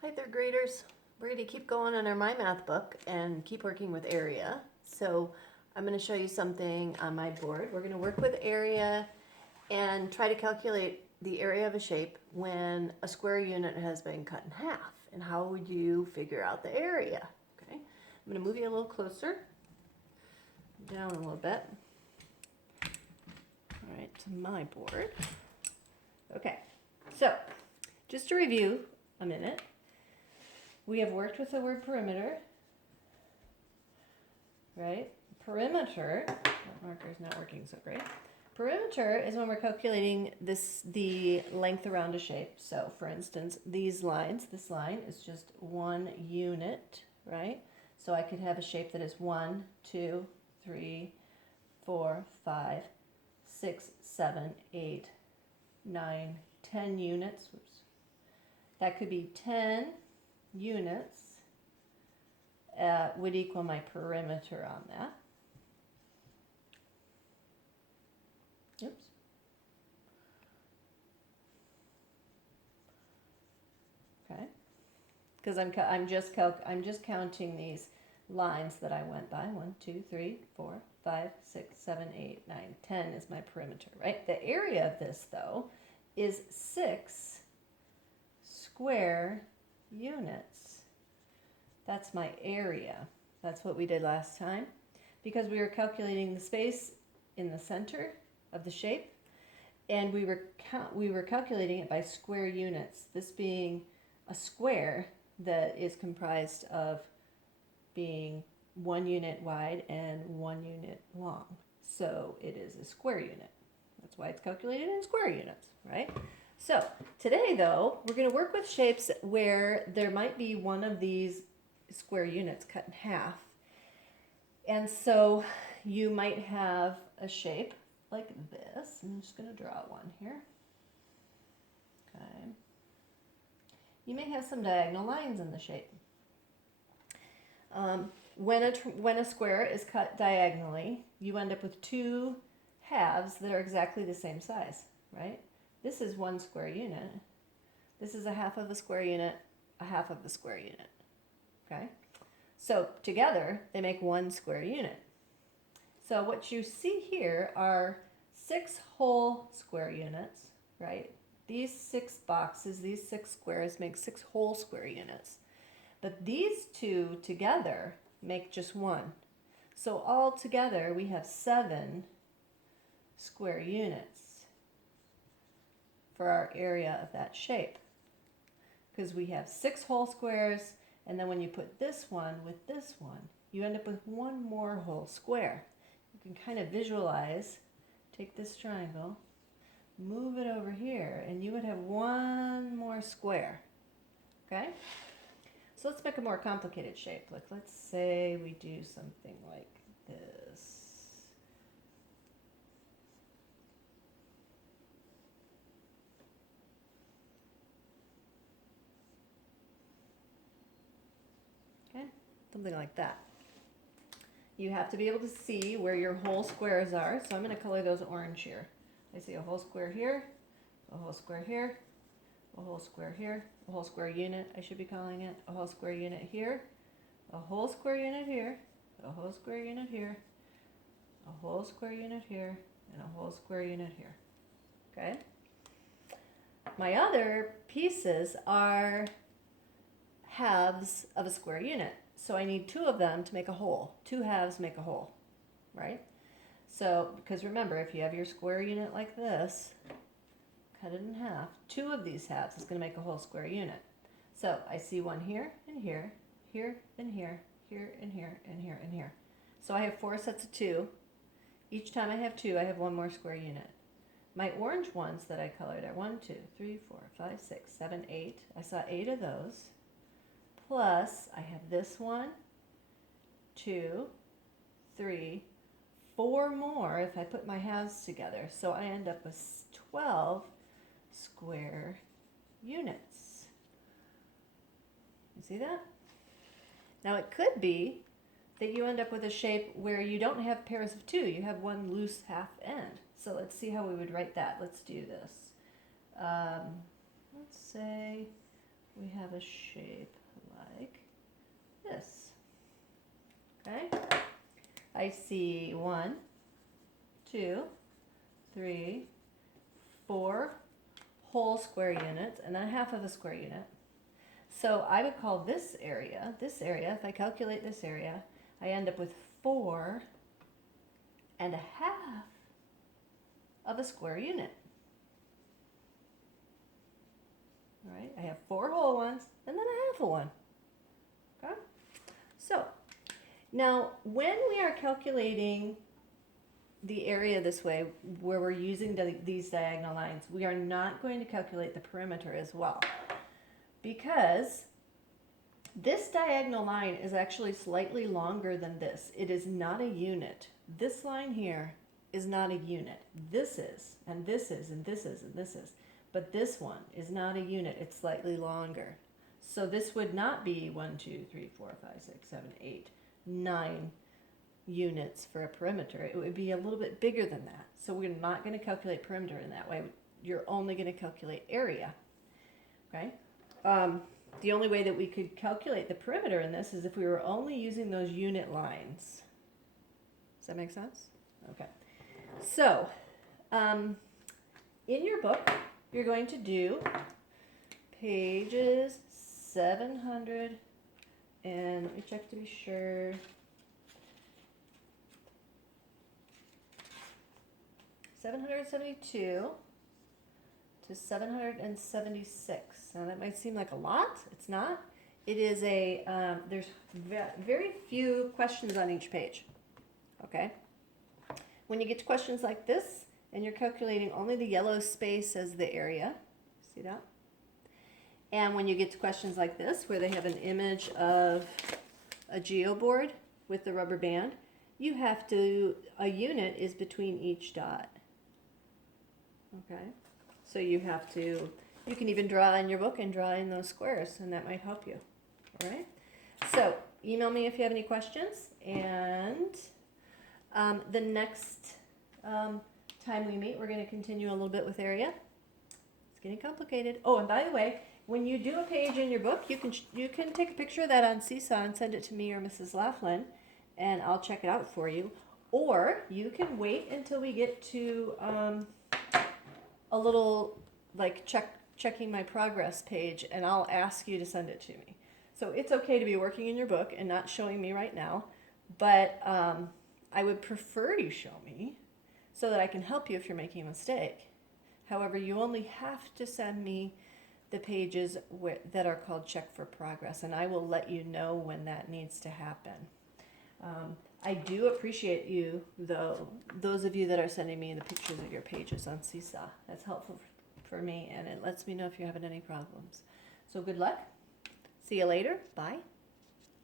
Hi, third graders. We're going to keep going on our My Math book and keep working with area. So I'm going to show you something on my board. We're going to work with area and try to calculate the area of a shape when a square unit has been cut in half. And how would you figure out the area? Okay, I'm going to move you a little closer, down a little bit. All right, to my board. Okay, so just to review a minute. We have worked with the word perimeter, right? Perimeter, that marker's not working so great. Perimeter is when we're calculating the length around a shape. So for instance, these lines, this line is just 1 unit, right? So I could have a shape that is 1, 2, 3, 4, 5, 6, 7, 8, 9, 10 units. Oops. That could be 10 units would equal my perimeter on that. Oops. Okay. Because I'm just counting these lines that I went by. 1, 2, 3, 4, 5, 6, 7, 8, 9, 10 is my perimeter, right? The area of this though is 6 square units. That's my area. That's what we did last time. Because we were calculating the space in the center of the shape, and we were calculating it by square units. This being a square that is comprised of being 1 unit wide and 1 unit long. So it is a square unit. That's why it's calculated in square units, right? So today though, we're going to work with shapes where there might be one of these square units cut in half. And so you might have a shape like this. I'm just going to draw one here. Okay. You may have some diagonal lines in the shape. When a square is cut diagonally, you end up with 2 halves that are exactly the same size, right? This is 1 square unit. This is a half of a square unit, a half of the square unit, okay? So together, they make 1 square unit. So what you see here are 6 whole square units, right? These 6 boxes, these 6 squares make 6 whole square units. But these 2 together make just 1. So all together, we have 7 square units for our area of that shape. Because we have 6 whole squares, and then when you put this one with this one, you end up with 1 more whole square. You can kind of visualize, take this triangle, move it over here, and you would have 1 more square, okay? So let's make a more complicated shape. Like let's say we do something like this. Okay, something like that. You have to be able to see where your whole squares are, so I'm going to color those orange here. I see a whole square here, a whole square here, a whole square here, a whole square unit, I should be calling it, a whole square unit here, a whole square unit here, a whole square unit here, a whole square unit here, and a whole square unit here. Okay? My other pieces are halves of a square unit. So I need 2 of them to make a whole. 2 halves make a whole, right? So, because remember, if you have your square unit like this, cut it in half, 2 of these halves is going to make a whole square unit. So I see one here and here, here and here, here and here and here and here. So I have 4 sets of 2. Each time I have 2, I have 1 more square unit. My orange ones that I colored are 1, 2, 3, 4, 5, 6, 7, 8. I saw 8 of those. Plus, I have this 1, 2, 3, 4 more if I put my halves together. So I end up with 12 square units. You see that? Now it could be that you end up with a shape where you don't have pairs of 2. You have 1 loose half end. So let's see how we would write that. Let's do this. Let's say we have a shape like this. Okay? I see 1, 2, 3, 4 whole square units, and then a half of a square unit. So I would call this area, if I calculate this area, I end up with 4 and a half of a square unit. All right, I have 4 whole ones and then a half of one. Okay? So now when we are calculating the area this way, where we're using these diagonal lines, we are not going to calculate the perimeter as well, because this diagonal line is actually slightly longer than this. It is not a unit. This line here is not a unit. This is, and this is, and this is, and this is. But this one is not a unit. It's slightly longer. So this would not be 1, 2, 3, 4, 5, 6, 7, 8, 9 units for a perimeter. It would be a little bit bigger than that. So we're not going to calculate perimeter in that way. You're only going to calculate area. Okay? The only way that we could calculate the perimeter in this is if we were only using those unit lines. Does that make sense? Okay. So, in your book, you're going to do pages 700, and let me check to be sure. 772 to 776. Now that might seem like a lot. It's not. It is a, there's very few questions on each page. Okay? When you get to questions like this, and you're calculating only the yellow space as the area, see that? And when you get to questions like this, where they have an image of a geoboard with the rubber band, you have to, a unit is between each dot. Okay? So you have to, you can even draw in your book and draw in those squares, and that might help you. All right? So email me if you have any questions, and the next time we meet, we're going to continue a little bit with area. It's getting complicated. Oh, and by the way, when you do a page in your book, you can take a picture of that on Seesaw and send it to me or Mrs. Laughlin, and I'll check it out for you. Or you can wait until we get to a little like checking my progress page, and I'll ask you to send it to me. So it's okay to be working in your book and not showing me right now, but I would prefer you show me so that I can help you if you're making a mistake. However, you only have to send me the pages that are called Check for Progress, and I will let you know when that needs to happen. I do appreciate you, though, those of you that are sending me the pictures of your pages on Seesaw. That's helpful for me, and it lets me know if you're having any problems. So good luck. See you later. Bye.